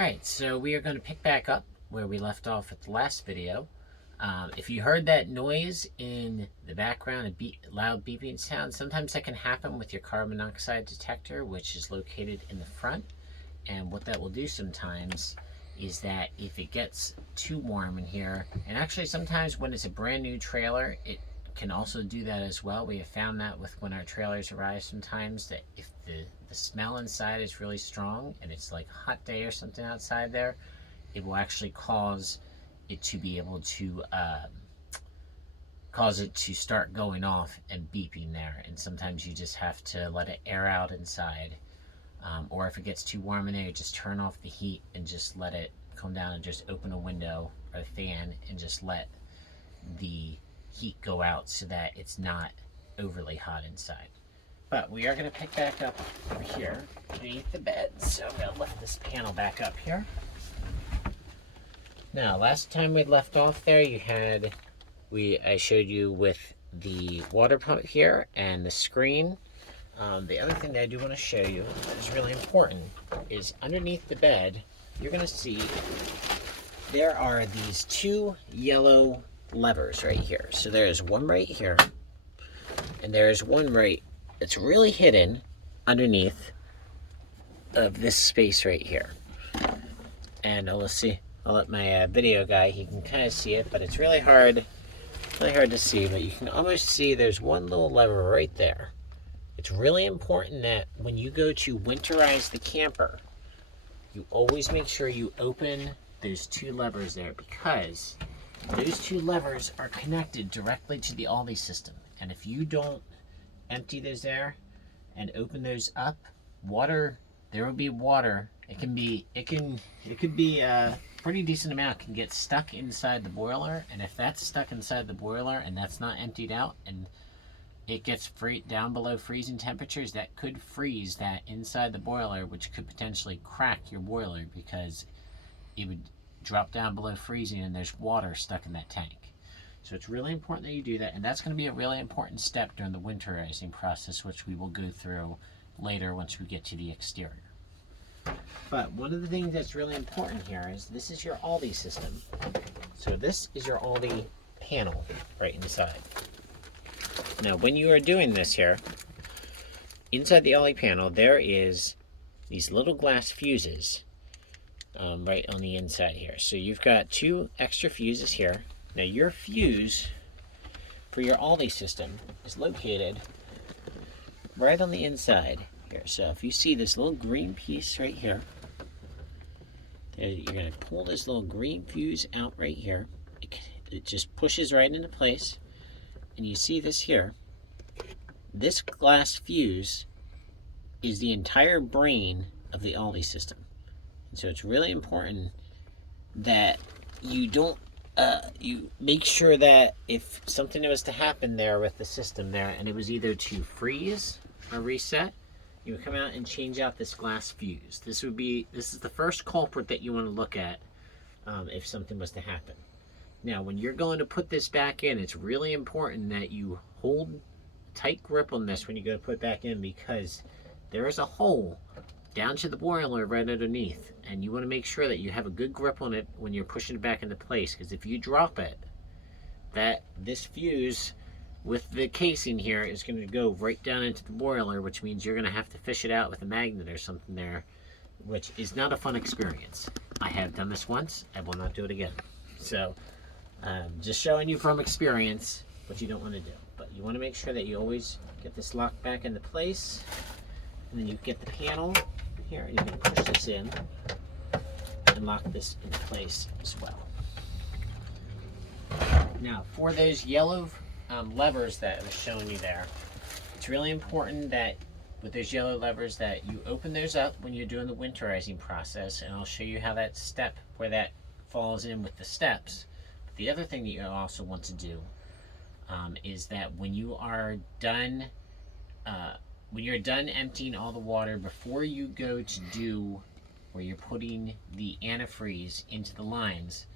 Alright, so we are going to pick back up where we left off with the last video. If you heard that noise in the background, a loud beeping sound, sometimes that can happen with your carbon monoxide detector, which is located in the front. And what that will do sometimes is that if it gets too warm in here, and actually sometimes when it's a brand new trailer, it can also do that as well. We have found that with when our trailers arrive sometimes, that if the smell inside is really strong and it's like a hot day or something outside there, it will actually cause it to be able to start going off and beeping there. And sometimes you just have to let it air out inside. Or if it gets too warm in there, just turn off the heat and just let it come down, and just open a window or a fan and just let the heat go out so that it's not overly hot inside. But we are going to pick back up over here underneath the bed. So I'm going to lift this panel back up here. Now, last time we left off there, I showed you with the water pump here and the screen. The other thing that I do want to show you that is really important is underneath the bed, you're going to see there are these two yellow levers right here. So there's one right here, and there's one right that's really hidden underneath of this space right here. And let's see, I'll let my video guy, he can kind of see it, but it's really hard to see, but you can almost see there's one little lever right there. It's really important that when you go to winterize the camper, you always make sure you open those two levers there, because those two levers are connected directly to the Aldi system. And if you don't empty those there and open those up, there will be water. It could be a pretty decent amount can get stuck inside the boiler. And if that's stuck inside the boiler and that's not emptied out, and it gets down below freezing temperatures, that could freeze that inside the boiler, which could potentially crack your boiler because it would drop down below freezing and there's water stuck in that tank. So it's really important that you do that, and that's going to be a really important step during the winterizing process, which we will go through later once we get to the exterior. But one of the things that's really important here is this is your Aldi system. So this is your Aldi panel right inside. Now, when you are doing this here, inside the Aldi panel, there is these little glass fuses right on the inside here. So you've got two extra fuses here. Now, your fuse for your Aldi system is located right on the inside here. So if you see this little green piece right here, you're going to pull this little green fuse out right here. It just pushes right into place. And you see this here, this glass fuse is the entire brain of the Aldi system. And so it's really important that you don't, you make sure that if something was to happen there with the system there, and it was either to freeze or reset, you would come out and change out this glass fuse. This is the first culprit that you want to look at if something was to happen. Now, when you're going to put this back in, it's really important that you hold a tight grip on this when you go to put it back in, because there is a hole down to the boiler right underneath, and you want to make sure that you have a good grip on it when you're pushing it back into place, because if you drop it, this fuse with the casing here is going to go right down into the boiler, which means you're going to have to fish it out with a magnet or something there, which is not a fun experience. I have done this once. I will not do it again. So just showing you from experience what you don't want to do. But you want to make sure that you always get this locked back into place. And then you get the panel here, and you're going to push this in and lock this into place as well. Now, for those yellow levers that I was showing you there, it's really important that with those yellow levers that you open those up when you're doing the winterizing process, and I'll show you how that step, where that falls in with the steps. The other thing that you also want to do is that when you are done emptying all the water, before you go to do where you're putting the antifreeze into the lines,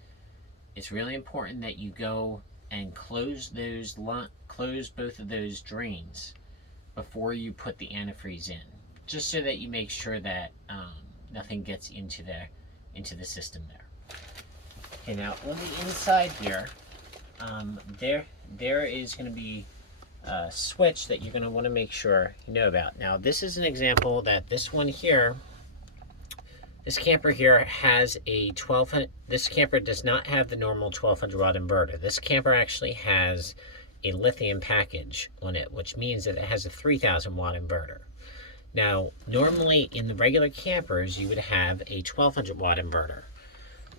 it's really important that you go and close both of those drains before you put the antifreeze in, just so that you make sure that nothing gets into there into the system there. Okay, now on the inside here, there is going to be a switch that you're going to want to make sure you know about. Now this is an example that this one here, this camper here has a 1200, this camper does not have the normal 1200 watt inverter. This camper actually has a lithium package on it, which means that it has a 3000 watt inverter. Now, normally in the regular campers, you would have a 1200 watt inverter,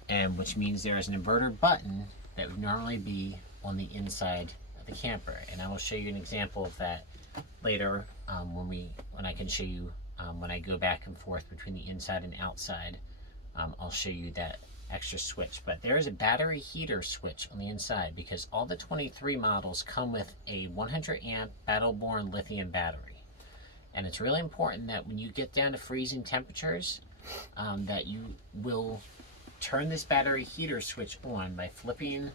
and which means there is an inverter button that would normally be on the inside of the camper. And I will show you an example of that later when I can show you when I go back and forth between the inside and outside. I'll show you that extra switch. But there is a battery heater switch on the inside because all the 23 models come with a 100 amp Battle-Born lithium battery. And it's really important that when you get down to freezing temperatures, that you will turn this battery heater switch on by flipping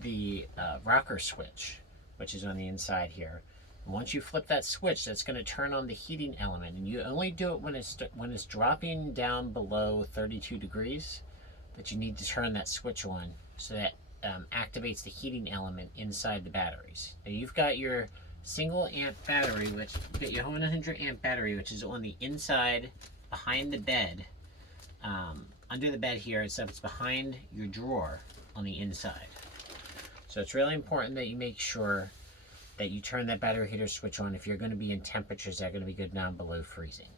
the rocker switch, which is on the inside here. And once you flip that switch, that's going to turn on the heating element, and you only do it when it's dropping down below 32 degrees. That you need to turn that switch on so that activates the heating element inside the batteries. Now you've got your single amp battery, which get your 100 amp battery, which is on the inside behind the bed, under the bed here, except it's behind your drawer on the inside. So it's really important that you make sure that you turn that battery heater switch on if you're going to be in temperatures that are going to be good down below freezing.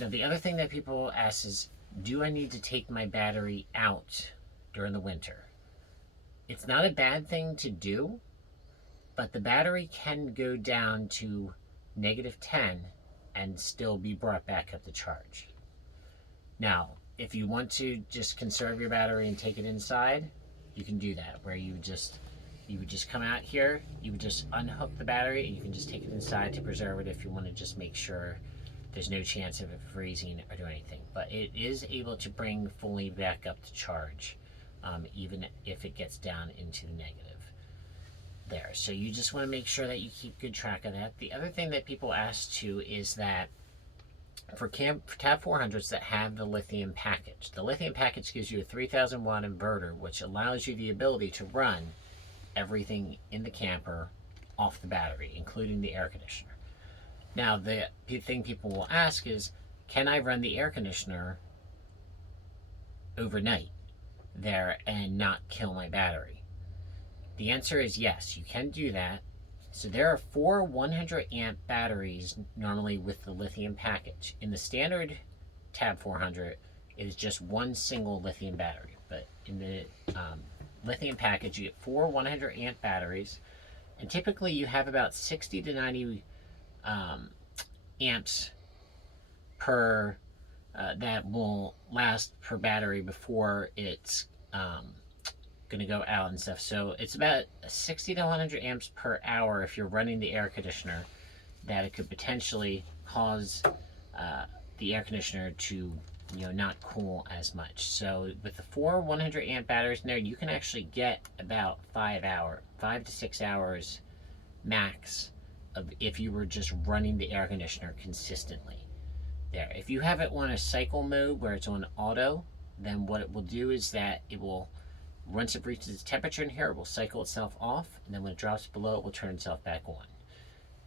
Now the other thing that people ask is, do I need to take my battery out during the winter? It's not a bad thing to do, but the battery can go down to -10 and still be brought back up to charge. Now, if you want to just conserve your battery and take it inside, you can do that, where you would just come out here, you would just unhook the battery, and you can just take it inside to preserve it if you want to just make sure there's no chance of it freezing or doing anything. But it is able to bring fully back up to charge, even if it gets down into the negative there. So you just want to make sure that you keep good track of that. The other thing that people ask too is that for Tab 400s that have the lithium package, the lithium package gives you a 3000 watt inverter, which allows you the ability to run everything in the camper off the battery, including the air conditioner. Now, the thing people will ask is, can I run the air conditioner overnight there and not kill my battery? The answer is yes, you can do that. So there are 4 100 amp batteries normally with the lithium package. In the standard Tab 400, it is just one single lithium battery. But in the lithium package, you get 4 100 amp batteries. And typically you have about 60 to 90 amps per that will last per battery before it's going to go out and stuff. So it's about 60 to 100 amps per hour if you're running the air conditioner, that it could potentially cause the air conditioner to not cool as much. So with the 4 100 amp batteries in there, you can actually get about 5 to 6 hours max of if you were just running the air conditioner consistently there. If you have it on a cycle mode where it's on auto, then what it will do is that it will, once it reaches its temperature in here, it will cycle itself off, and then when it drops below, it will turn itself back on.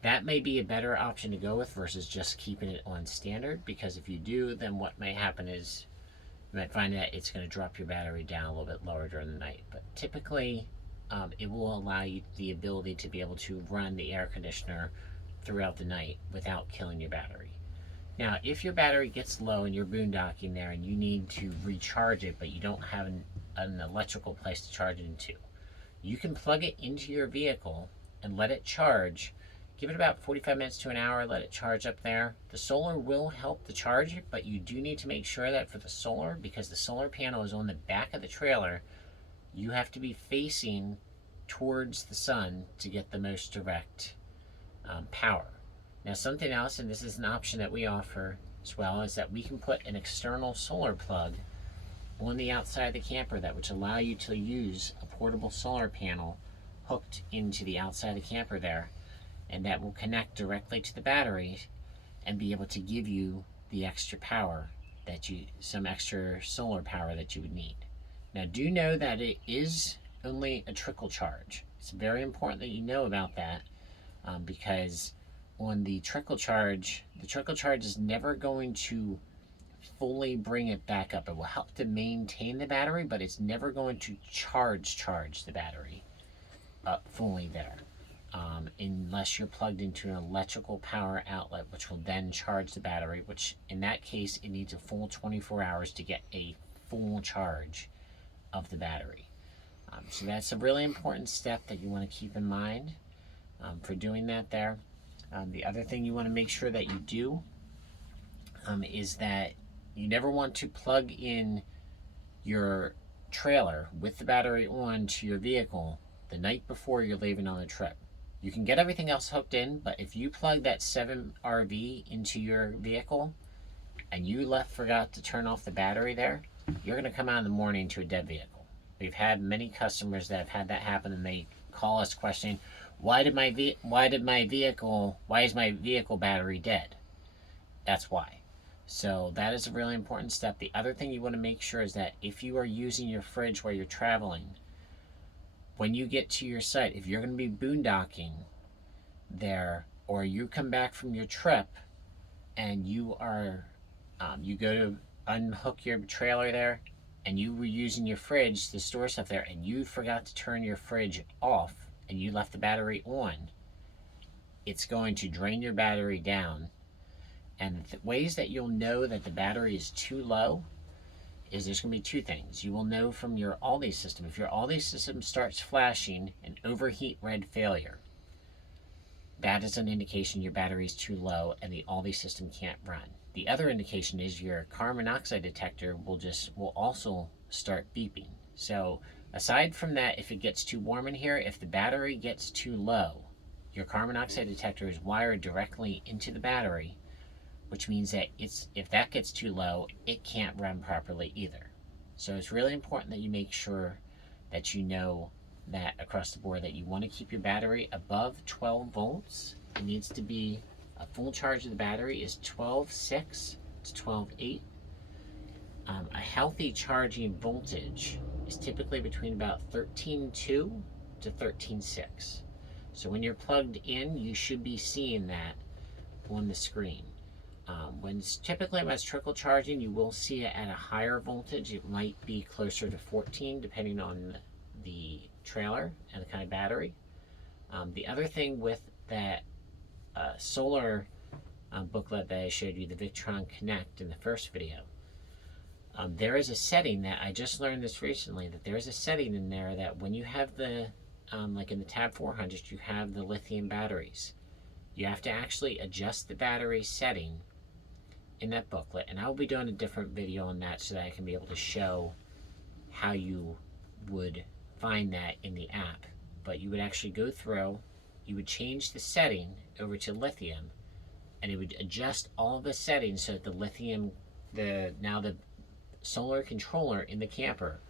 That may be a better option to go with versus just keeping it on standard, because if you do, then what may happen is you might find that it's going to drop your battery down a little bit lower during the night. But typically, it will allow you the ability to be able to run the air conditioner throughout the night without killing your battery. Now, if your battery gets low and you're boondocking there and you need to recharge it, but you don't have an electrical place to charge it into, you can plug it into your vehicle and let it charge. Give it about 45 minutes to an hour, let it charge up there. The solar will help to charge it, but you do need to make sure that for the solar, because the solar panel is on the back of the trailer, you have to be facing towards the sun to get the most direct power. Now, something else, and this is an option that we offer as well, is that we can put an external solar plug on the outside of the camper that would allow you to use a portable solar panel hooked into the outside of the camper there, and that will connect directly to the battery and be able to give you the extra power some extra solar power that you would need. Now, do know that it is only a trickle charge. It's very important that you know about that, because on the trickle charge is never going to fully bring it back up. It will help to maintain the battery, but it's never going to charge the battery up fully there, unless you're plugged into an electrical power outlet, which will then charge the battery, which in that case it needs a full 24 hours to get a full charge of the battery. So that's a really important step that you want to keep in mind for doing that there. The other thing you want to make sure that you do is that you never want to plug in your trailer with the battery on to your vehicle the night before you're leaving on a trip. You can get everything else hooked in, but if you plug that 7RV into your vehicle and you forgot to turn off the battery there, you're going to come out in the morning to a dead vehicle. We've had many customers that have had that happen, and they call us questioning, why is my vehicle battery dead? That's why. So that is a really important step. The other thing you want to make sure is that if you are using your fridge while you're traveling, when you get to your site, if you're going to be boondocking there, or you come back from your trip and you go to unhook your trailer there, and you were using your fridge to store stuff there, and you forgot to turn your fridge off and you left the battery on, it's going to drain your battery down. And the ways that you'll know that the battery is too low is there's going to be two things. You will know from your Aldi system. If your Aldi system starts flashing an overheat red failure, that is an indication your battery is too low and the Aldi system can't run. The other indication is your carbon monoxide detector will also start beeping. So aside from that, if it gets too warm in here, if the battery gets too low, your carbon monoxide detector is wired directly into the battery, which means that if that gets too low, it can't run properly either. So it's really important that you make sure that you know that across the board that you want to keep your battery above 12 volts. It needs to be, a full charge of the battery is 12.6 to 12.8. A healthy charging voltage is typically between about 13.2 to 13.6. So when you're plugged in, you should be seeing that on the screen. When it's trickle charging, you will see it at a higher voltage. It might be closer to 14, depending on the trailer and the kind of battery. The other thing with that solar booklet that I showed you, the Victron Connect in the first video, there is a setting that I just learned this recently, that there is a setting in there that when you have the, like in the Tab 400, you have the lithium batteries. You have to actually adjust the battery setting in that booklet, and I'll be doing a different video on that so that I can be able to show how you would find that in the app. But you would actually go through, you would change the setting over to lithium, and it would adjust all the settings so that the lithium, now the solar controller in the camper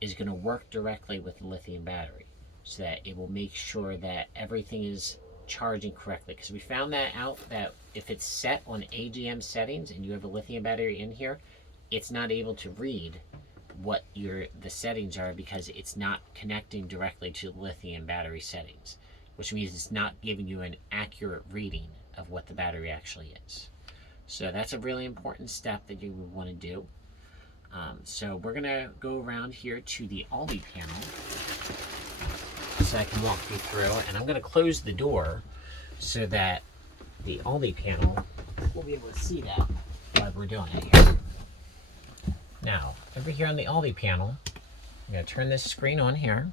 is going to work directly with the lithium battery, so that it will make sure that everything is charging correctly. Because we found that out, that if it's set on AGM settings and you have a lithium battery in here, it's not able to read what the settings are, because it's not connecting directly to lithium battery settings, which means it's not giving you an accurate reading of what the battery actually is. So that's a really important step that you would want to do. So we're gonna go around here to the Aldi panel so I can walk you through, and I'm gonna close the door so that the Aldi panel will be able to see that while we're doing it here. Now, over here on the Aldi panel, I'm gonna turn this screen on here.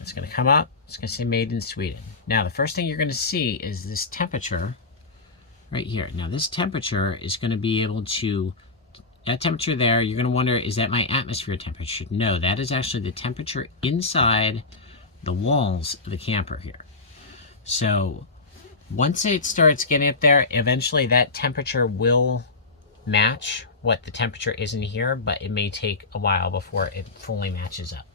It's gonna come up, it's gonna say Made in Sweden. Now, the first thing you're gonna see is this temperature right here. Now, this temperature is gonna be able to, that temperature there, you're gonna wonder, is that my atmosphere temperature? No, that is actually the temperature inside the walls of the camper here. So once it starts getting up there, eventually that temperature will match what the temperature is in here, but it may take a while before it fully matches up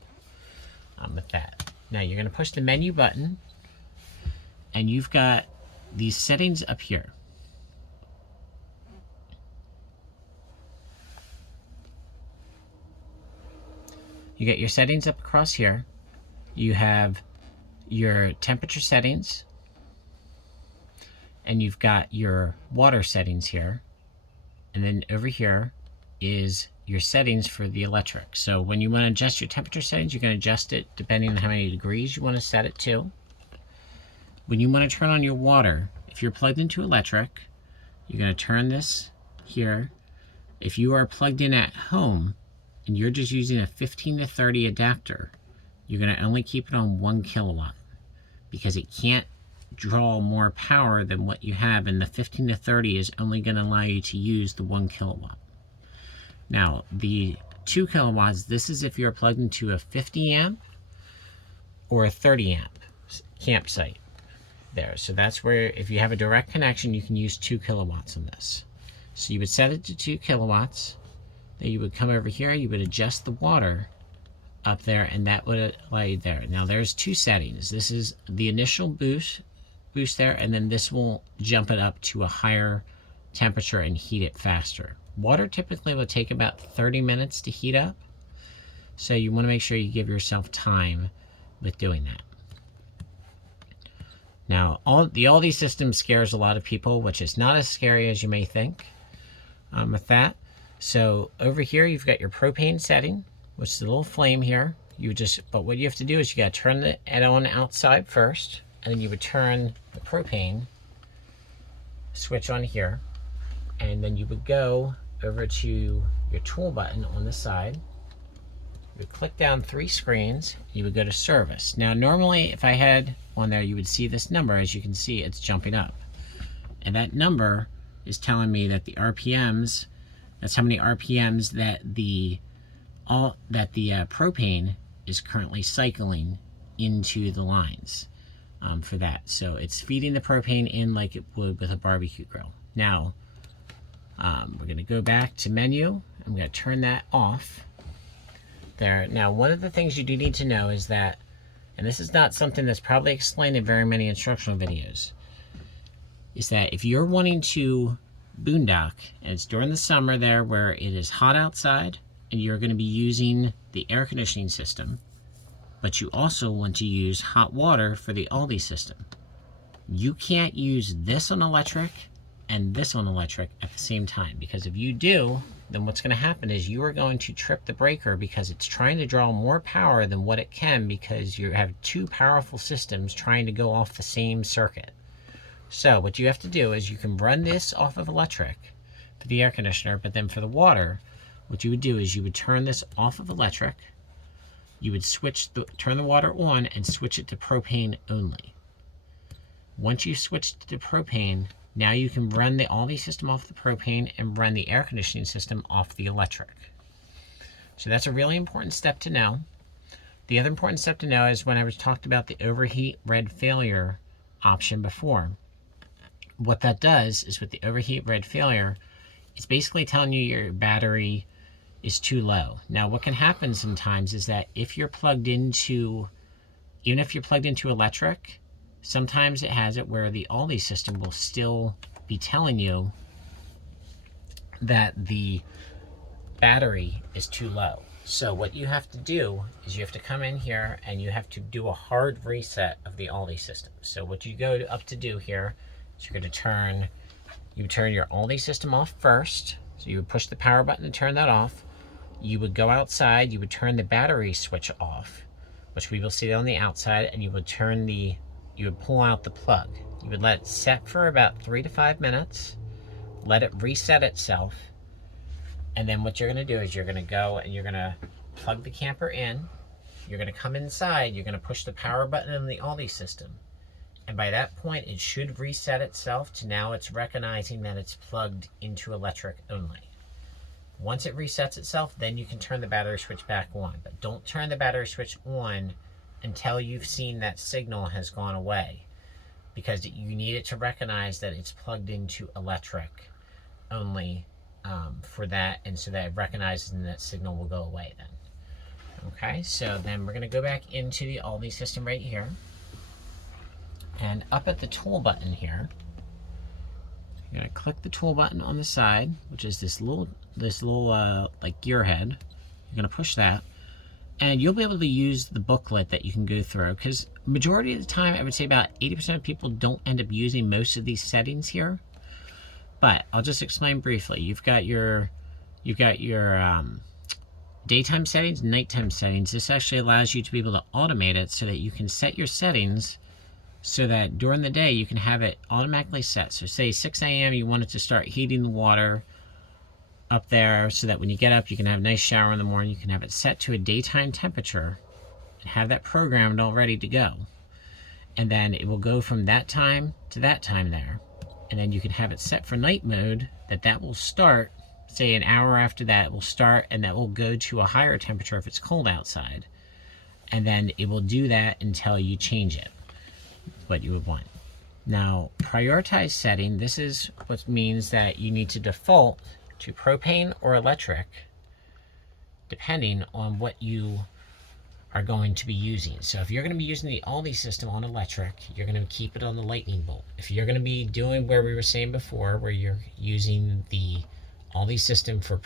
with that. Now you're going to push the menu button, and you've got these settings up here. You get your settings up across here. You have your temperature settings, and you've got your water settings here. And then over here is your settings for the electric. So when you want to adjust your temperature settings, you can adjust it depending on how many degrees you want to set it to. When you want to turn on your water, if you're plugged into electric, you're going to turn this here. If you are plugged in at home and you're just using a 15 to 30 adapter, you're going to only keep it on 1 kilowatt because it can't draw more power than what you have, and the 15 to 30 is only going to allow you to use the 1 kilowatt. Now, the 2 kilowatts, this is if you're plugged into a 50 amp or a 30 amp campsite there. So that's where, if you have a direct connection, you can use 2 kilowatts on this. So you would set it to 2 kilowatts. Then you would come over here, you would adjust the water up there, and that would allow you there. Now there's 2 settings. This is the initial boost there, and then this will jump it up to a higher temperature and heat it faster. Water typically will take about 30 minutes to heat up, so you want to make sure you give yourself time with doing that. Now, all these systems scares a lot of people, which is not as scary as you may think with that. So over here, you've got your propane setting, which is the little flame here. But what you have to do is you got to turn it on outside first, and then you would turn the propane switch on here, and then you would go over to your tool button on the side. You would click down 3 screens. You would go to service. Now, normally, if I had on there, you would see this number. As you can see, it's jumping up, and that number is telling me that the RPMs. That's how many RPMs that the propane is currently cycling into the lines for that. So it's feeding the propane in like it would with a barbecue grill. Now, we're going to go back to menu. I'm going to turn that off there. Now, one of the things you do need to know is that, and this is not something that's probably explained in very many instructional videos, is that if you're wanting to boondock, and it's during the summer there where it is hot outside, and you're going to be using the air conditioning system, but you also want to use hot water for the Aldi system, you can't use this on electric and this on electric at the same time, because if you do, then what's going to happen is you are going to trip the breaker because it's trying to draw more power than what it can, because you have 2 powerful systems trying to go off the same circuit. So what you have to do is you can run this off of electric for the air conditioner, but then for the water, what you would do is you would turn this off of electric, you would turn the water on and switch it to propane only. Once you switch to propane, now you can run the Aldi system off the propane and run the air conditioning system off the electric. So that's a really important step to know. The other important step to know is when I was talked about the overheat red failure option before. What that does is with the overheat red failure, it's basically telling you your battery is too low. Now, what can happen sometimes is that if you're plugged into, even if you're plugged into electric, sometimes it has it where the Aldi system will still be telling you that the battery is too low. So what you have to do is you have to come in here and you have to do a hard reset of the Aldi system. So what you go up to do here is you're going to turn your Aldi system off first. So you would push the power button to turn that off. You would go outside, you would turn the battery switch off, which we will see on the outside, and you would pull out the plug. You would let it set for about 3 to 5 minutes, let it reset itself, and then what you're going to do is you're going to go and you're going to plug the camper in, you're going to come inside, you're going to push the power button on the Aldi system, and by that point it should reset itself to now it's recognizing that it's plugged into electric only. Once it resets itself, then you can turn the battery switch back on, but don't turn the battery switch on until you've seen that signal has gone away, because you need it to recognize that it's plugged into electric only for that, and so that it recognizes and that signal will go away then. Okay, so then we're going to go back into the Aldi system right here, and up at the tool button here, you're going to click the tool button on the side, which is this little like gear head. You're going to push that, and you'll be able to use the booklet that you can go through, because majority of the time, I would say about 80% of people don't end up using most of these settings here. But I'll just explain briefly. You've got your daytime settings, nighttime settings. This actually allows you to be able to automate it so that you can set your settings so that during the day you can have it automatically set. So say 6 a.m. you want it to start heating the water up there so that when you get up you can have a nice shower in the morning. You can have it set to a daytime temperature and have that programmed all ready to go. And then it will go from that time to that time there. And then you can have it set for night mode, that will start, say an hour after that will start, and that will go to a higher temperature if it's cold outside. And then it will do that until you change it, what you would want. Now, prioritize setting, this is what means that you need to default to propane or electric, depending on what you are going to be using. So if you're going to be using the Aldi system on electric, you're going to keep it on the lightning bolt. If you're going to be doing where we were saying before, where you're using the Aldi system for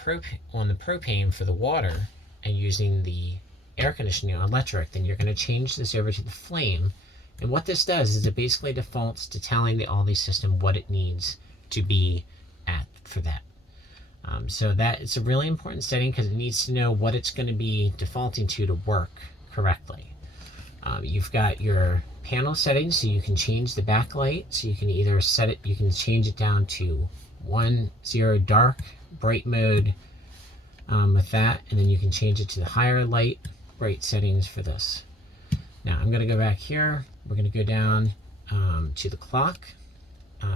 on the propane for the water and using the air conditioning on electric, then you're going to change this over to the flame. And what this does is it basically defaults to telling the Aldi system what it needs to be at for that. So that it's a really important setting because it needs to know what it's going to be defaulting to work correctly. You've got your panel settings, so you can change the backlight. So you can either set it, you can change it down to 1-0 dark, bright mode with that, and then you can change it to the higher light, bright settings for this. Now I'm going to go back here. We're going to go down to the clock.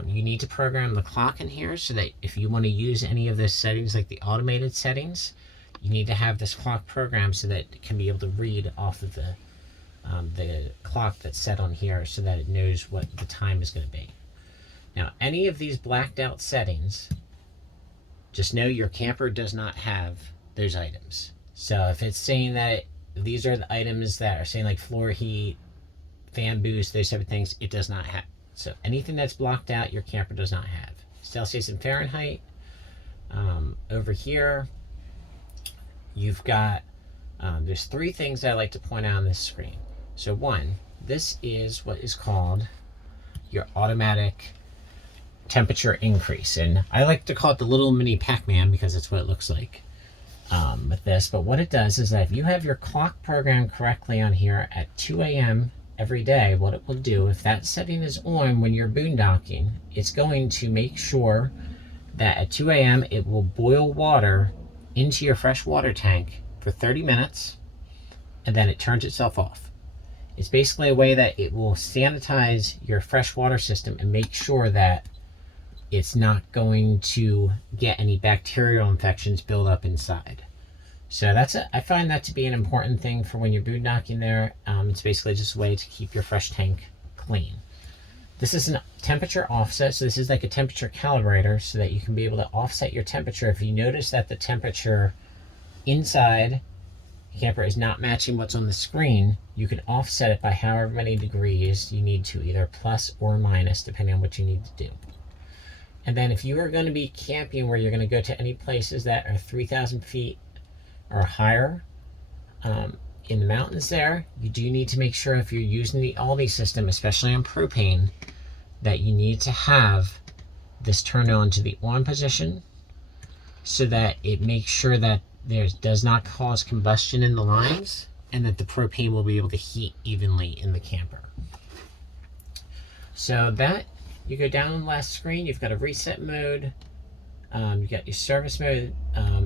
You need to program the clock in here so that if you want to use any of those settings, like the automated settings, you need to have this clock programmed so that it can be able to read off of the clock that's set on here so that it knows what the time is going to be. Now, any of these blacked out settings, just know your camper does not have those items. So if it's saying that these are the items that are saying like floor heat, fan boost, those type of things, it does not have. So anything that's blocked out, your camper does not have. Celsius and Fahrenheit. Over here, you've got, there's 3 things I like to point out on this screen. So one, this is what is called your automatic temperature increase. And I like to call it the little mini Pac-Man because that's what it looks like with this. But what it does is that if you have your clock programmed correctly on here at 2 a.m. every day, what it will do, if that setting is on when you're boondocking, it's going to make sure that at 2 a.m. it will boil water into your fresh water tank for 30 minutes, and then it turns itself off. It's basically a way that it will sanitize your fresh water system and make sure that it's not going to get any bacterial infections build up inside. So I find that to be an important thing for when you're boondocking there. It's basically just a way to keep your fresh tank clean. This is a temperature offset, so this is like a temperature calibrator so that you can be able to offset your temperature. If you notice that the temperature inside the camper is not matching what's on the screen, you can offset it by however many degrees you need to, either plus or minus, depending on what you need to do. And then if you are going to be camping where you're going to go to any places that are 3,000 feet or higher in the mountains there, you do need to make sure if you're using the Aldi system, especially on propane, that you need to have this turned on to the on position so that it makes sure that there does not cause combustion in the lines and that the propane will be able to heat evenly in the camper. So that, you go down on the last screen, you've got a reset mode. You got your service mode.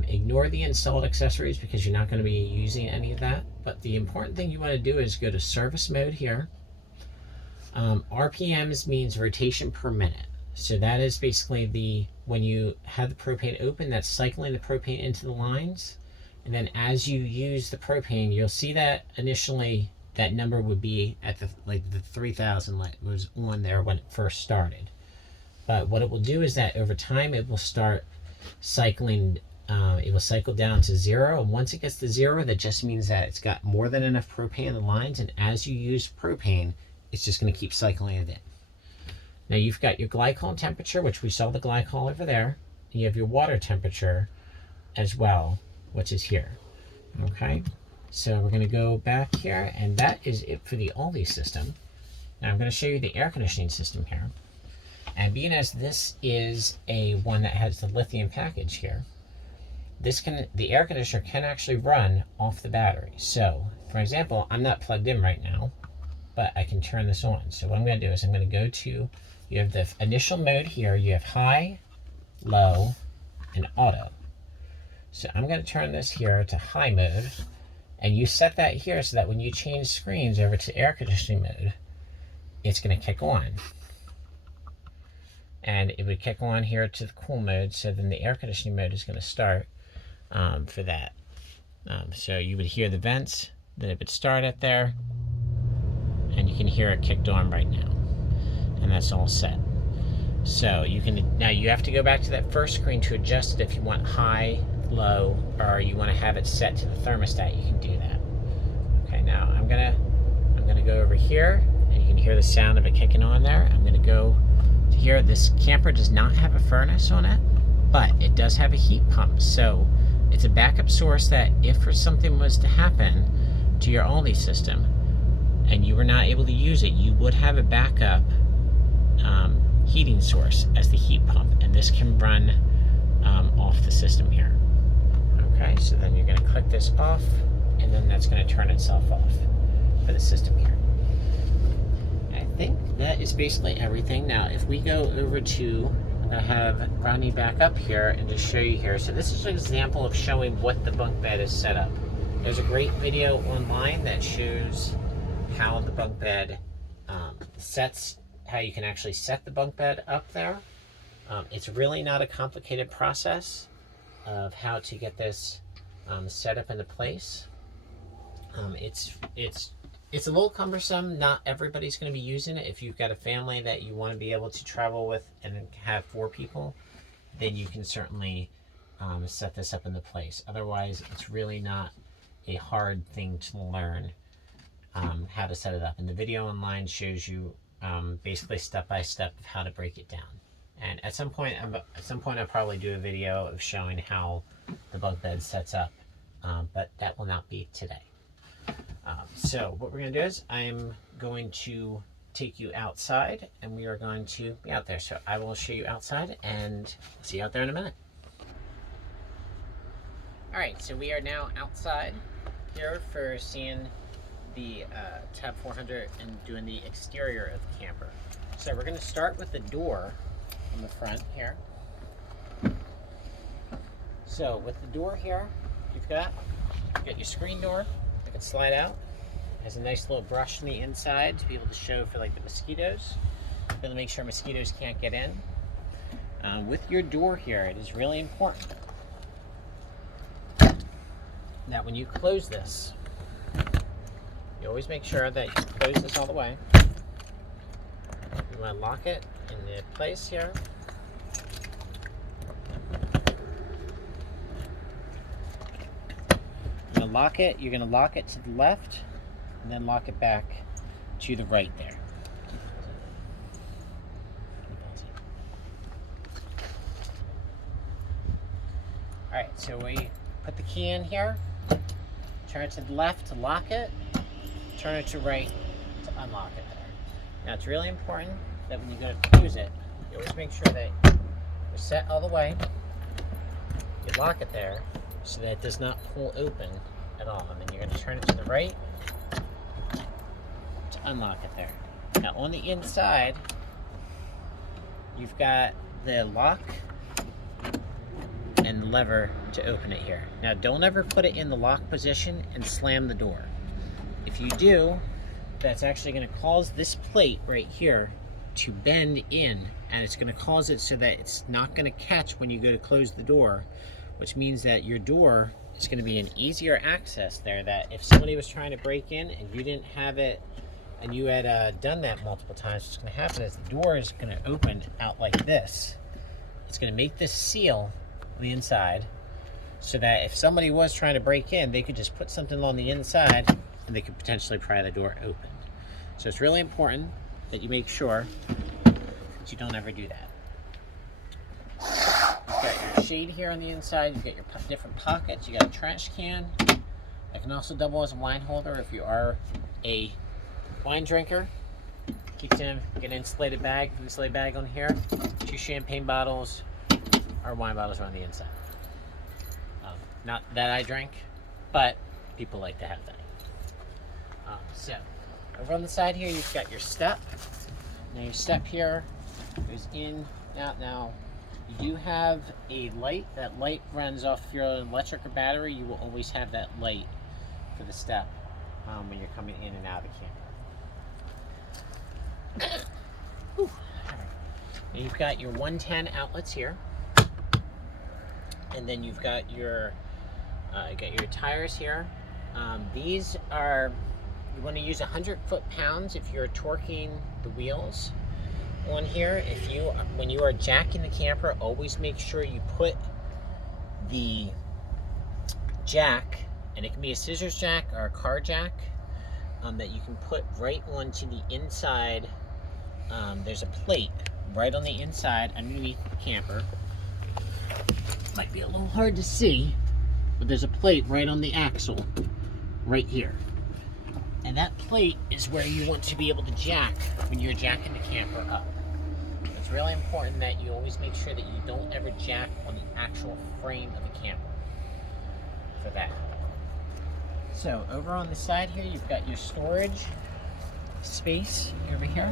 Ignore the installed accessories because you're not going to be using any of that. But the important thing you want to do is go to service mode here. RPMs means rotation per minute. So that is basically when you have the propane open, that's cycling the propane into the lines. And then as you use the propane, you'll see that initially that number would be at the 3,000 was on there when it first started. But what it will do is that over time it will start cycling, it will cycle down to 0. And once it gets to 0, that just means that it's got more than enough propane in the lines. And as you use propane, it's just going to keep cycling it in. Now you've got your glycol temperature, which we saw the glycol over there. You have your water temperature as well, which is here. Okay, So we're going to go back here, and that is it for the Aldi system. Now I'm going to show you the air conditioning system here. And being as this is a one that has the lithium package here, the air conditioner can actually run off the battery. So, for example, I'm not plugged in right now, but I can turn this on. So what I'm going to do is I'm going to go to, you have the initial mode here, you have high, low, and auto. So I'm going to turn this here to high mode, and you set that here so that when you change screens over to air conditioning mode, it's going to kick on. And it would kick on here to the cool mode, so then the air conditioning mode is going to start for that. So you would hear the vents, then it would start it there, and you can hear it kicked on right now. And that's all set. So you can, now you have to go back to that first screen to adjust it if you want high, low, or you want to have it set to the thermostat. You can do that. Okay, now I'm gonna go over here, and you can hear the sound of it kicking on there. I'm gonna go to here. This camper does not have a furnace on it, but it does have a heat pump. So it's a backup source that if for something was to happen to your Aldi system and you were not able to use it, you would have a backup heating source as the heat pump, and this can run off the system here. Okay, so then you're going to click this off, and then that's going to turn itself off for the system here. I think that is basically everything. Now, if we go over to, I'm going to have Rodney back up here and just show you here. So this is an example of showing what the bunk bed is set up. There's a great video online that shows how the bunk bed how you can actually set the bunk bed up there. It's really not a complicated process of how to get this set up into place. It's a little cumbersome. Not everybody's going to be using it. If you've got a family that you want to be able to travel with and have 4 people, then you can certainly set this up into place. Otherwise, it's really not a hard thing to learn how to set it up. And the video online shows you basically step by step of how to break it down. And at some point I'll probably do a video of showing how the bunk bed sets up, but that will not be today. So what we're going to do is I'm going to take you outside, and we are going to be out there. So I will show you outside, and see you out there in a minute. All right, so we are now outside here for seeing the Tab 400 and doing the exterior of the camper. So we're going to start with the door on the front here. So with the door here, you've got your screen door that can slide out. It has a nice little brush on the inside to be able to show for like the mosquitoes. Be able to make sure mosquitoes can't get in. With your door here, it is really important that when you close this, you always make sure that you close this all the way. You want to lock it in the place here. You're going to lock it to the left, and then lock it back to the right there. Alright, so we put the key in here, turn it to the left to lock it, turn it to right to unlock it there. Now it's really important that when you go to close it, you always make sure that you're set all the way. You lock it there so that it does not pull open at all. And then you're going to turn it to the right to unlock it there. Now on the inside, you've got the lock and the lever to open it here. Now don't ever put it in the lock position and slam the door. If you do, that's actually going to cause this plate right here to bend in, and it's going to cause it so that it's not going to catch when you go to close the door, which means that your door is going to be an easier access there, that if somebody was trying to break in and you didn't have it and you had done that multiple times, what's going to happen is the door is going to open out like this. It's going to make this seal on the inside so that if somebody was trying to break in, they could just put something on the inside and they could potentially pry the door open. So it's really important that you make sure that you don't ever do that. You've got your shade here on the inside, you've got your different pockets, you got a trash can, It can also double as a wine holder if you are a wine drinker. Keeps in, get an insulated bag on here. 2 champagne bottles or wine bottles are on the inside. Not that I drink, but people like to have that. So, over on the side here, you've got your step. Now your step here goes in, out. Now, you do have a light. That light runs off your electric or battery. You will always have that light for the step when you're coming in and out of the camper. Whew. Now you've got your 110 outlets here, and then you've got your tires here. These are, you want to use 100 foot-pounds if you're torquing the wheels on here. When you are jacking the camper, always make sure you put the jack, and it can be a scissors jack or a car jack, that you can put right onto the inside. There's a plate right on the inside underneath the camper. Might be a little hard to see, but there's a plate right on the axle right here. And that plate is where you want to be able to jack when you're jacking the camper up. It's really important that you always make sure that you don't ever jack on the actual frame of the camper for that. So over on the side here, you've got your storage space over here.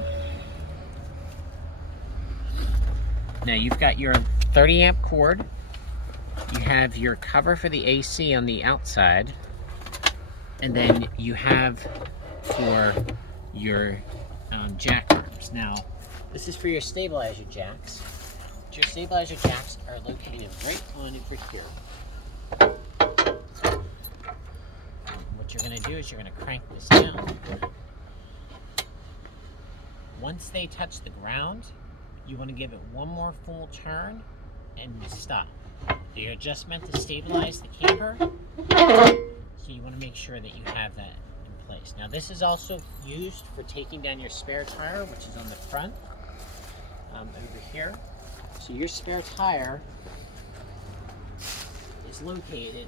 Now you've got your 30 amp cord. You have your cover for the AC on the outside. And then you have for your jack arms. Now, this is for your stabilizer jacks. Your stabilizer jacks are located right on over here. What you're going to do is you're going to crank this down. Once they touch the ground, you want to give it one more full turn and stop. You're just meant to stabilize the camper. So you want to make sure that you have that in place. Now this is also used for taking down your spare tire, which is on the front over here. So your spare tire is located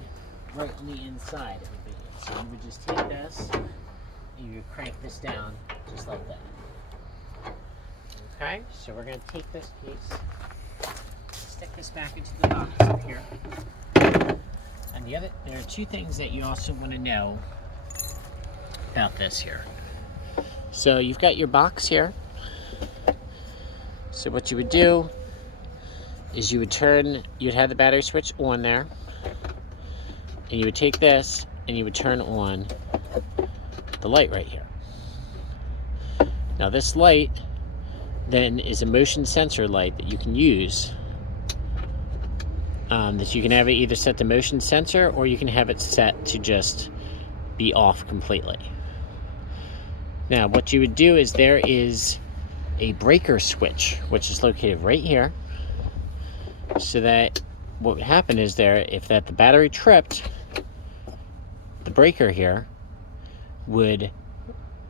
right on the inside of the vehicle. So you would just take this and you would crank this down just like that. Okay, so we're going to take this piece, stick this back into the box up here. And there are 2 things that you also want to know about this here. So you've got your box here. So what you would do is you'd have the battery switch on there, and you would take this and you would turn on the light right here. Now this light then is a motion sensor light that you can use. That you can have it either set to motion sensor, or you can have it set to just be off completely. Now what you would do is there is a breaker switch which is located right here, so that what would happen is if the battery tripped, the breaker here would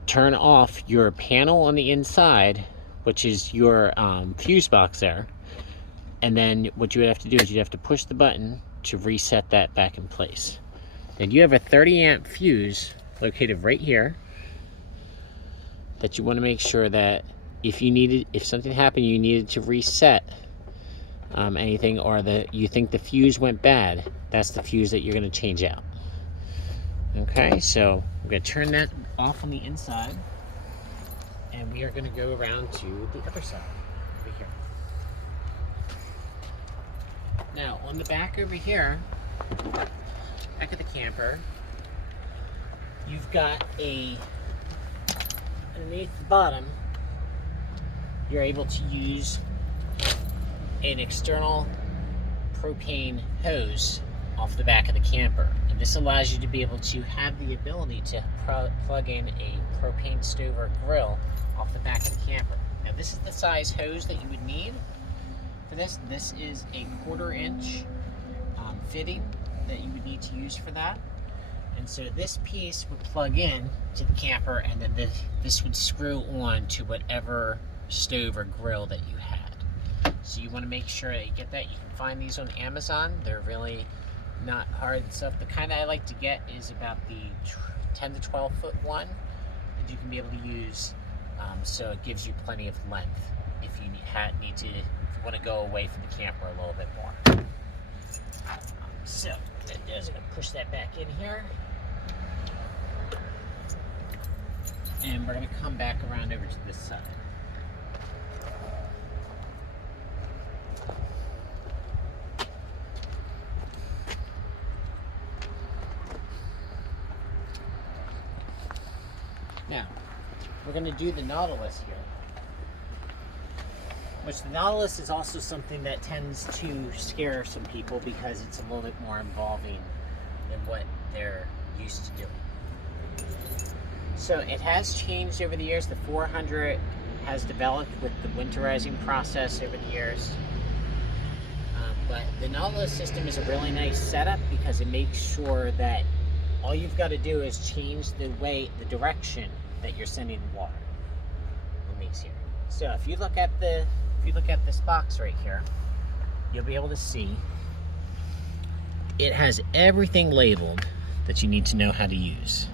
turn off your panel on the inside, which is your fuse box there. And then what you would have to do is you'd have to push the button to reset that back in place. And you have a 30 amp fuse located right here that you want to make sure that if something happened, you needed to reset anything, or you think the fuse went bad, that's the fuse that you're going to change out. Okay, so we're going to turn that off on the inside, and we are going to go around to the other side over here. Now, on the back over here, back of the camper, you've got underneath the bottom, you're able to use an external propane hose off the back of the camper. And this allows you to be able to have the ability to plug in a propane stove or grill off the back of the camper. Now this is the size hose that you would need for this. This is a 1/4 inch fitting that you would need to use for that. And so this piece would plug in to the camper, and then this would screw on to whatever stove or grill that you had. So you want to make sure that you get that. You can find these on Amazon. They're really not hard stuff. The kind that I like to get is about the 10 to 12 foot one that you can be able to use, so it gives you plenty of length if you need to, if you want to go away from the camper a little bit more. So I'm going to push that back in here, and we're going to come back around over to this side. Now, we're going to do the Nautilus here, which the Nautilus is also something that tends to scare some people because it's a little bit more involving than what they're used to doing. So it has changed over the years. The 400 has developed with the winterizing process over the years. But the Nautilus system is a really nice setup because it makes sure that all you've got to do is change the direction that you're sending the water on these here. So if you look at this box right here, you'll be able to see it has everything labeled that you need to know how to use.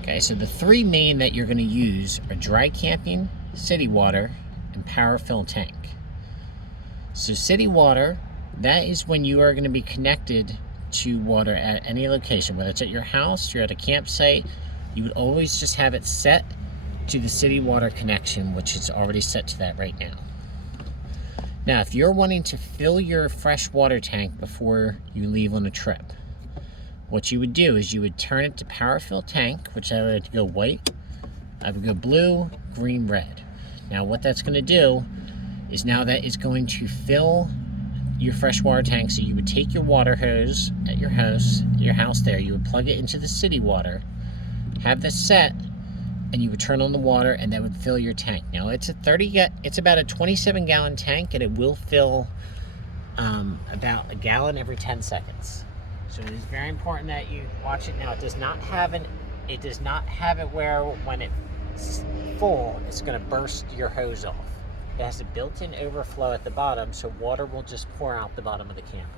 Okay, so the three main that you're going to use are dry camping, city water, and power fill tank. So city water, that is when you are going to be connected to water at any location, whether it's at your house, you're at a campsite, you would always just have it set to the city water connection, which is already set to that right now. Now, if you're wanting to fill your fresh water tank before you leave on a trip, what you would do is you would turn it to power fill tank, which I would go white, I would go blue, green, red. Now what that's going to do is now that is going to fill your freshwater tank. So you would take your water hose at your house there, you would plug it into the city water, have this set, and you would turn on the water, and that would fill your tank. Now it's about a 27 gallon tank, and it will fill about a gallon every 10 seconds. So it is very important that you watch it. Now it does not have it where when it's full, it's going to burst your hose off. It has a built-in overflow at the bottom, so water will just pour out the bottom of the camper.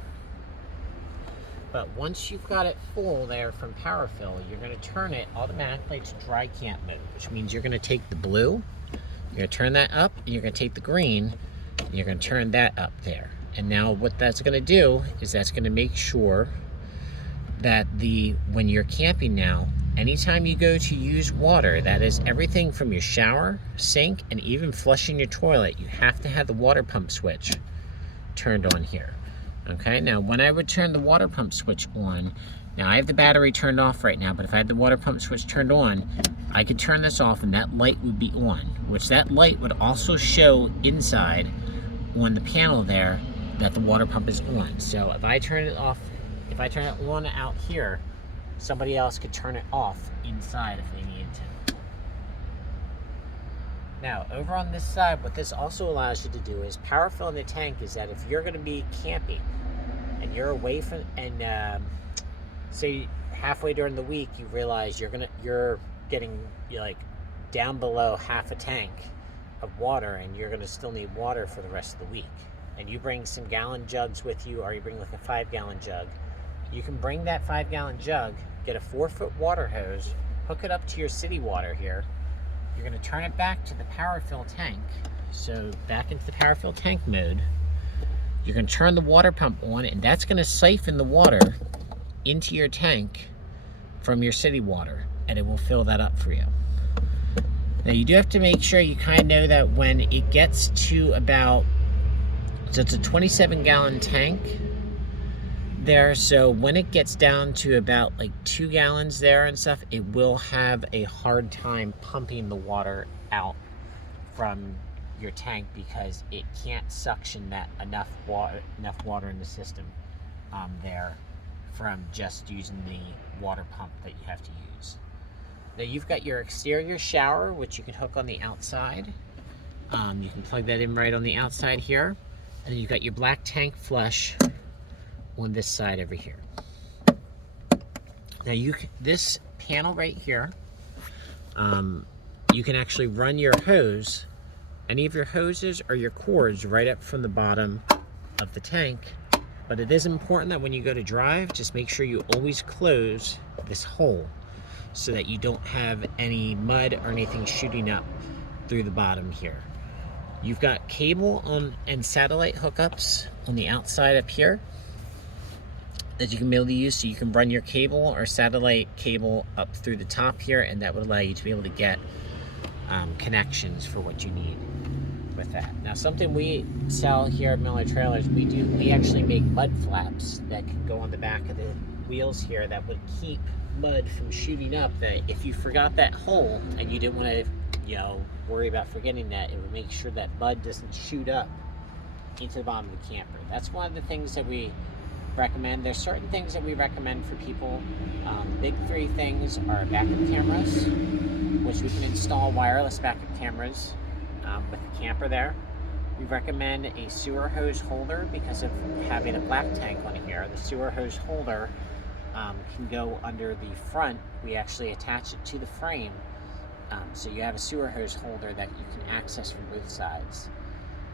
But once you've got it full there from power fill, you're going to turn it automatically to dry camp mode, which means you're going to take the blue, you're going to turn that up, and you're going to take the green, and you're going to turn that up there. And now what that's going to do is that's going to make sure that when you're camping now, anytime you go to use water, that is everything from your shower, sink, and even flushing your toilet, you have to have the water pump switch turned on here. Okay, now when I would turn the water pump switch on, now I have the battery turned off right now, but if I had the water pump switch turned on, I could turn this off and that light would be on, which that light would also show inside on the panel there that the water pump is on. So if I turn it off, if I turn it on out here, somebody else could turn it off inside if they needed to. Now, over on this side, what this also allows you to do is power fill in the tank is that if you're going to be camping and you're away from, and say halfway during the week you realize you're getting like down below half a tank of water and you're going to still need water for the rest of the week, and you bring some gallon jugs with you, or you bring like a 5-gallon jug, you can bring that 5-gallon jug, get a 4-foot water hose, hook it up to your city water here. You're going to turn it back to the power fill tank. So back into the power fill tank mode. You're going to turn the water pump on, and that's going to siphon the water into your tank from your city water, and it will fill that up for you. Now you do have to make sure you kind of know that when it gets to about, so it's a 27-gallon tank there, so when it gets down to about like 2 gallons there and stuff, it will have a hard time pumping the water out from your tank because it can't suction that enough water in the system there from just using the water pump that you have to use. Now you've got your exterior shower, which you can hook on the outside. You can plug that in right on the outside here, and then you've got your black tank flush on this side over here. Now this panel right here, you can actually run your hose, any of your hoses or your cords right up from the bottom of the tank But it is important that when you go to drive, just make sure you always close this hole so that you don't have any mud or anything shooting up through the bottom here. You've got cable and satellite hookups on the outside up here that you can be able to use, so you can run your cable or satellite cable up through the top here, and that would allow you to be able to get connections for what you need with that. Now, something we sell here at Miller Trailers, we actually make mud flaps that can go on the back of the wheels here that would keep mud from shooting up. That if you forgot that hole and you didn't want to, worry about forgetting that, it would make sure that mud doesn't shoot up into the bottom of the camper. That's one of the things that we recommend. There's certain things that we recommend for people. Big three things are backup cameras, which we can install wireless backup cameras with the camper there. We recommend a sewer hose holder because of having a black tank on here. The sewer hose holder can go under the front. We actually attach it to the frame, so you have a sewer hose holder that you can access from both sides.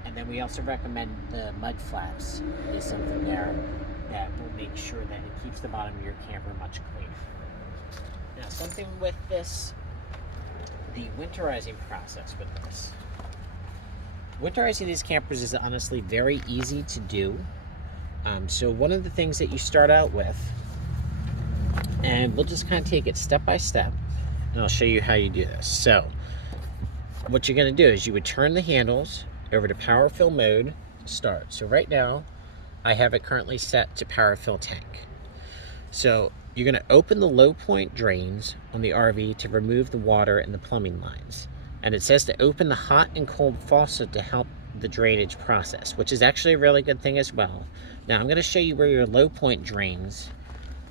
And then we also recommend the mud flaps is something there that will make sure that it keeps the bottom of your camper much cleaner. Now, something with this, the winterizing process with this. Winterizing these campers is honestly very easy to do. So one of the things that you start out with, and we'll just kind of take it step by step, and I'll show you how you do this. So what you're going to do is you would turn the handles over to power fill mode to start. So right now I have it currently set to power fill tank. So you're going to open the low point drains on the RV to remove the water and the plumbing lines. And it says to open the hot and cold faucet to help the drainage process, which is actually a really good thing as well. Now I'm going to show you where your low point drains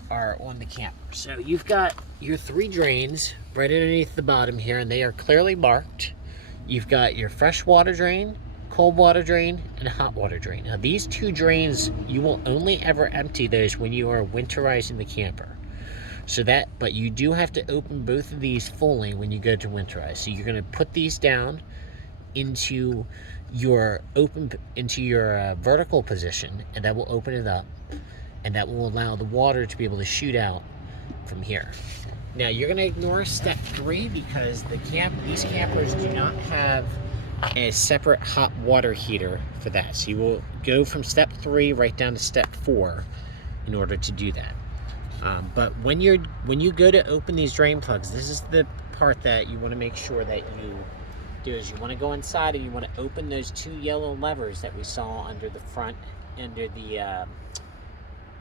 are on the camper. So you've got your 3 drains right underneath the bottom here, and they are clearly marked. You've got your fresh water drain, cold water drain, and hot water drain. Now these 2 drains, you will only ever empty those when you are winterizing the camper. But you do have to open both of these fully when you go to winterize. So you're going to put these down into your vertical position, and that will open it up, and that will allow the water to be able to shoot out from here. Now you're going to ignore step 3 because these campers do not have a separate hot water heater for that. So you will go from step 3 right down to step 4 in order to do that. But when you go to open these drain plugs, this is the part that you want to make sure that you do, is you want to go inside and you want to open those 2 yellow levers that we saw under the front, under the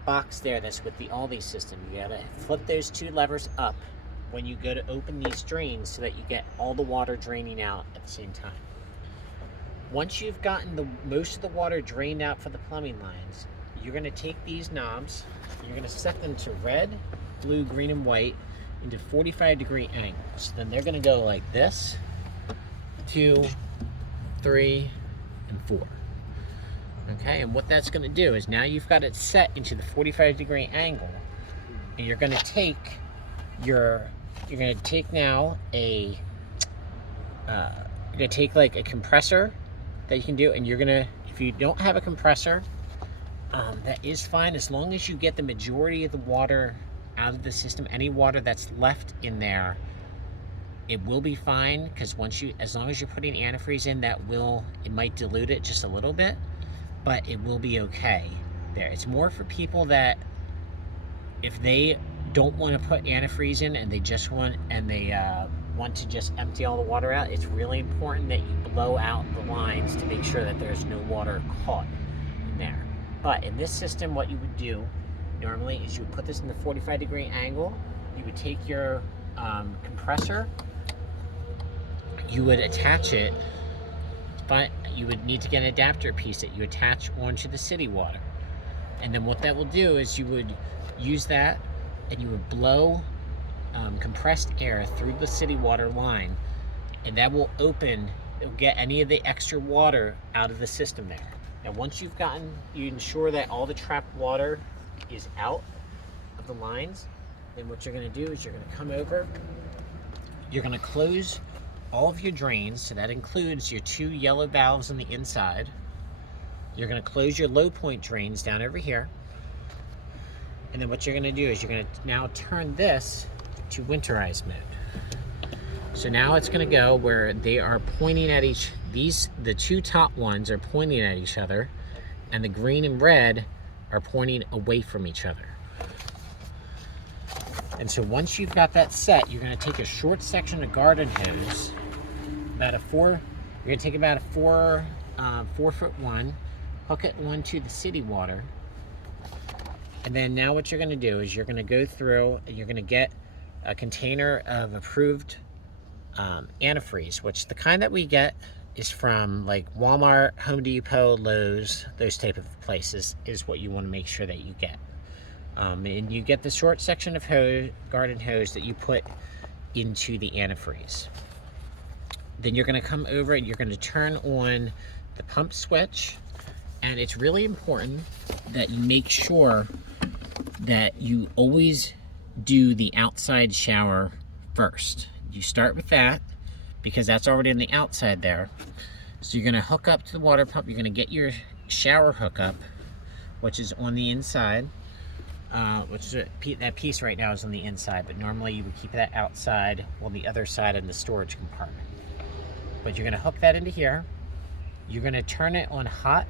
box there that's with the Aldi system. You gotta flip those 2 levers up when you go to open these drains so that you get all the water draining out at the same time. Once you've gotten most of the water drained out for the plumbing lines, you're going to take these knobs, you're going to set them to red, blue, green, and white into 45-degree angles. Then they're going to go like this, 2, 3, and 4. Okay, and what that's going to do is now you've got it set into the 45-degree angle, and you're going to take like a compressor that you can do, and if you don't have a compressor, that is fine as long as you get the majority of the water out of the system. Any water that's left in there, it will be fine, because as long as you're putting antifreeze in, it might dilute it just a little bit, but it will be okay there. It's more for people that if they don't want to put antifreeze in and they want to just empty all the water out, it's really important that you blow out the lines to make sure that there's no water caught in there. But in this system, what you would do normally is you would put this in the 45-degree angle. You would take your compressor, you would attach it, but you would need to get an adapter piece that you attach onto the city water. And then what that will do is you would use that and you would blow compressed air through the city water line, and that will get any of the extra water out of the system there. And once you ensure that all the trapped water is out of the lines, then what you're going to do is you're going to come over, you're going to close all of your drains, so that includes your 2 yellow valves on the inside. You're going to close your low point drains down over here. And then what you're going to do is you're going to now turn this to winterize mode. So now it's going to go where they are pointing at the two top ones are pointing at each other, and the green and red are pointing away from each other. And so once you've got that set, you're going to take a short section of garden hose, you're going to take about a 4-foot one, hook it onto the city water, and then now what you're going to do is you're going to go through and you're going to get a container of approved antifreeze, which the kind that we get is from like Walmart, Home Depot, Lowe's, those type of places is what you want to make sure that you get. And you get the short section of garden hose that you put into the antifreeze. Then you're going to come over and you're going to turn on the pump switch, and it's really important that you make sure that you always do the outside shower first. You start with that because that's already on the outside there. So you're going to hook up to the water pump. You're going to get your shower hookup, which is on the inside. That piece right now is on the inside, but normally you would keep that outside on the other side in the storage compartment. But you're going to hook that into here. You're going to turn it on hot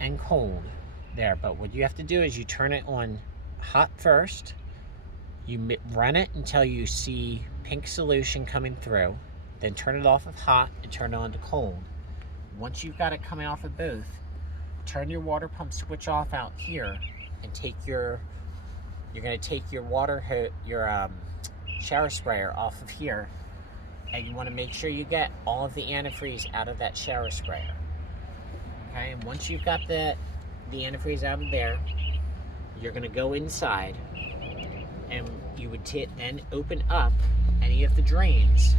and cold there, but what you have to do is you turn it on hot first. You run it until you see pink solution coming through, then turn it off of hot and turn it on to cold. Once you've got it coming off of both, turn your water pump switch off out here and you're going to take your shower sprayer off of here, and you want to make sure you get all of the antifreeze out of that shower sprayer. Okay, and once you've got the antifreeze out of there, you're going to go inside, and you would then open up any of the drains,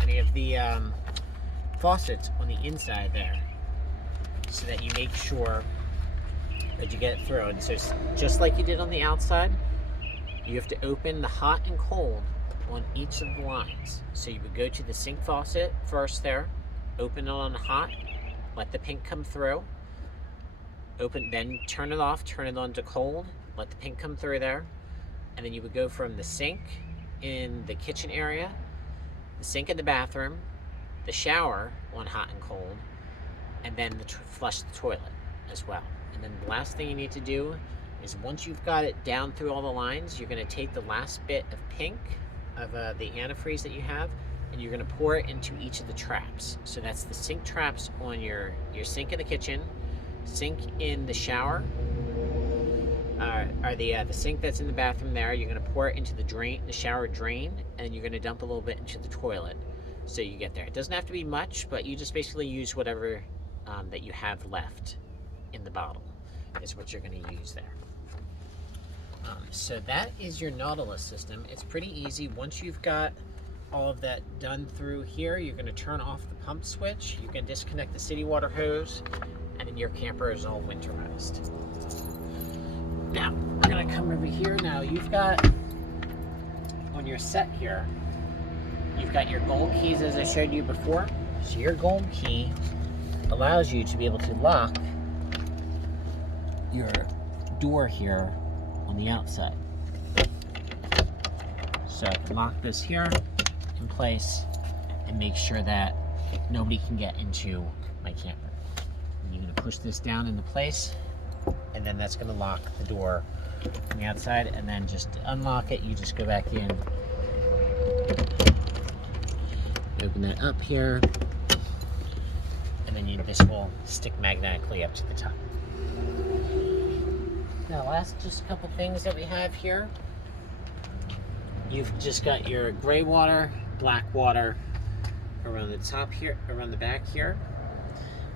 any of the faucets on the inside there, so that you make sure that you get it through. And so just like you did on the outside, you have to open the hot and cold on each of the lines. So you would go to the sink faucet first there, open it on hot, let the pink come through, then turn it off, turn it on to cold, let the pink come through there, and then you would go from the sink in the kitchen area, the sink in the bathroom, the shower on hot and cold, and then flush the toilet as well. And then the last thing you need to do is, once you've got it down through all the lines, you're going to take the last bit of pink of the antifreeze that you have, and you're going to pour it into each of the traps. So that's the sink traps on your sink in the kitchen, sink in the shower, or the sink that's in the bathroom there. You're going to pour it into the shower drain, and you're going to dump a little bit into the toilet. So you get there. It doesn't have to be much, but you just basically use whatever that you have left in the bottle is what you're going to use there. So that is your Nautilus system. It's pretty easy. Once you've got all of that done through here, you're going to turn off the pump switch. You can disconnect the city water hose, and then your camper is all winterized. Now, we're going to come over here. Now, you've got on your set here, you've got your gold keys as I showed you before. So your gold key allows you to be able to lock your door here on the outside. So I can lock this here in place and make sure that nobody can get into my camper. And you're going to push this down into place, and then that's going to lock the door on the outside. And then just to unlock it, you just go back in, open that up here, and then this will stick magnetically up to the top. Now, just a couple things that we have here. You've just got your gray water, black water around the top here, around the back here.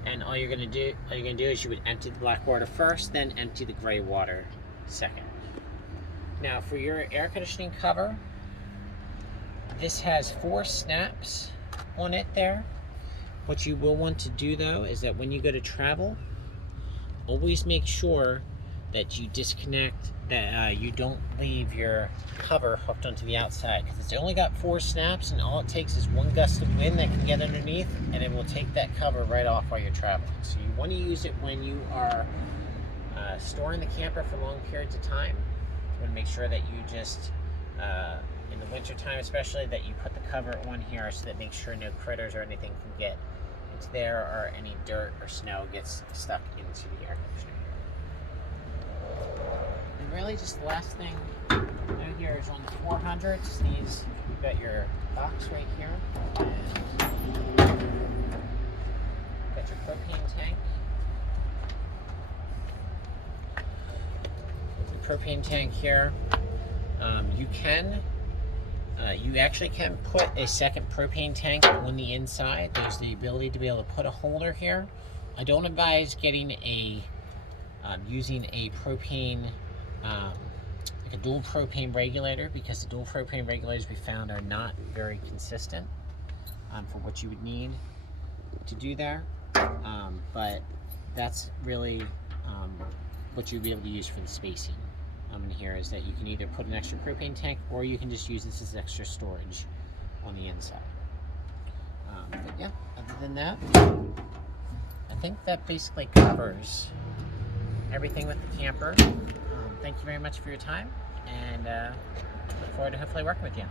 And all you're gonna do is you would empty the black water first, then empty the gray water second. Now, for your air conditioning cover, this has 4 snaps on it there. What you will want to do though is that when you go to travel, always make sure that you disconnect, that you don't leave your cover hooked onto the outside, because it's only got 4 snaps, and all it takes is one gust of wind that can get underneath, and it will take that cover right off while you're traveling. So you want to use it when you are storing the camper for long periods of time. You want to make sure that you just, in the winter time especially, that you put the cover on here so that makes sure no critters or anything can get into there, or any dirt or snow gets stuck into the air conditioner. And really just the last thing right here is on the 400s. These, you've got your box right here, and got your propane tank. The propane tank here. You actually can put a second propane tank on the inside. There's the ability to be able to put a holder here. I don't advise getting using a propane, like a dual propane regulator, because the dual propane regulators we found are not very consistent for what you would need to do there. But that's really what you'll be able to use for the spacing. In here is that you can either put an extra propane tank, or you can just use this as extra storage on the inside. But yeah, other than that, I think that basically covers everything with the camper. Thank you very much for your time, and look forward to hopefully working with you.